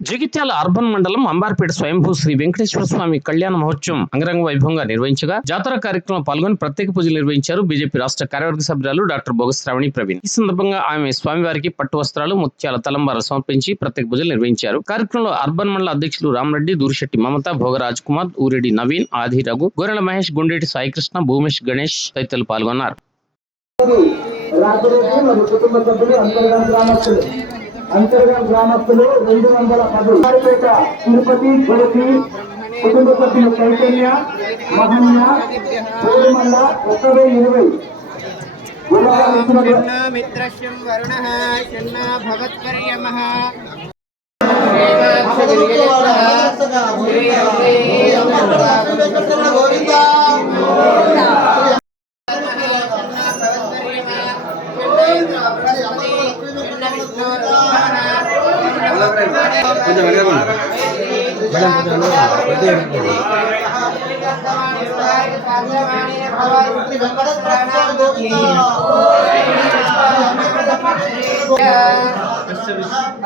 Jagtial urban మండలం అంబార్పేట స్వయంభూ శ్రీ వెంకటేశ్వర స్వామి కళ్యాణ మహోత్సవం అంగరంగ వైభవంగా నిర్వహించగా జాతర కార్యక్రమం పాల్గొని ప్రత్యేక పూజలు నిర్వహించారు బీజేపీ రాష్ట్ర కార్యవర్గ సభ్యురాలు డాక్టర్ బోగశ్రావణి ప్రవీణ్. ఈ సందర్భంగా ఆమె స్వామివారికి పట్టు వస్త్రాలు ముత్యాల తలంబార సమర్పించి ప్రత్యేక పూజలు నిర్వహించారు. కార్యక్రమంలో అర్బన్ మండల అధ్యక్షులు రామరెడ్డి దూరిశెట్టి మమత భోగరాజ్ కుమార్ ఊరెడ్డి నవీన్ ఆది రఘు గొర్రెల మహేష్ గుండేటి సాయికృష్ణ భూమేష్ గణేష్ తదితరులు పాల్గొన్నారు. అంతర్గా గ్రామస్తులు రెండు వందల పది తిరుపతి జ్యోతి కుటుంబ సభ్యులు చైతన్య మహన్య కోడిమల్ల ఒక్క వెయ్యి ఇరవై వివరాలు భగత్పర్యమ మిత్రశ్యం వరుణः షణ్ణ భవత్పర్యమः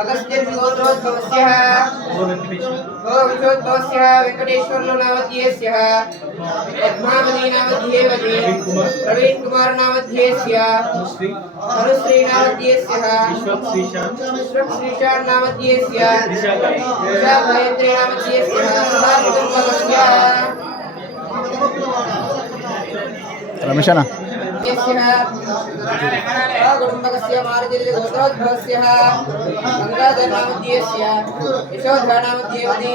अगस्त्यगोत्रोद्भवस्य गोविशोद्भवस्य वेङ्कटेश्वरलो नामध्येस्य पद्मावती नामध्येवति प्रवीण कुमार नामध्येस्य अनुश्री। नामध्येस्यः विश्वश्रीशान् नामध्येस्य दिशा भयत्रे नामध्येस्यः रमेशन कुटुम्बकस्य मारुतिः गोत्रोद्भवस्यः गङ्गाधर नामध्येस्य यशोधरा नामध्येवति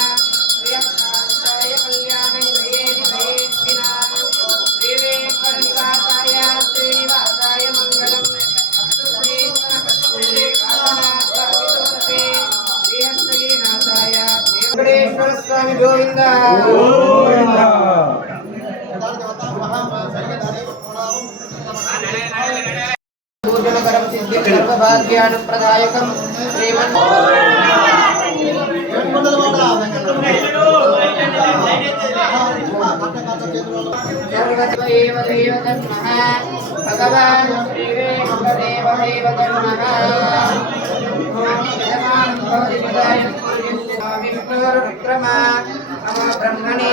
స్వామి గోవింద. భాగ్యానుప్రదాయకం శ్రీమన్ భగవాన్ శ్రీ వెంకటదేవ దేవ ధర్మ विष्णुर्विक्रमा नमो ब्रह्मणे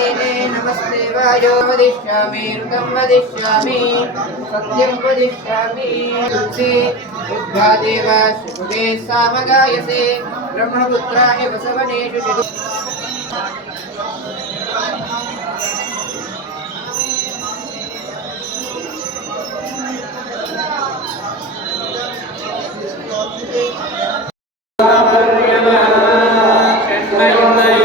नमस्ते वायो वदिष्यामि ऋतं वदिष्यामि सत्यं वदिष्यामि तुलसी बुद्धादेव शुभे सामगायसे ब्रह्मपुत्राणि वसवनेषु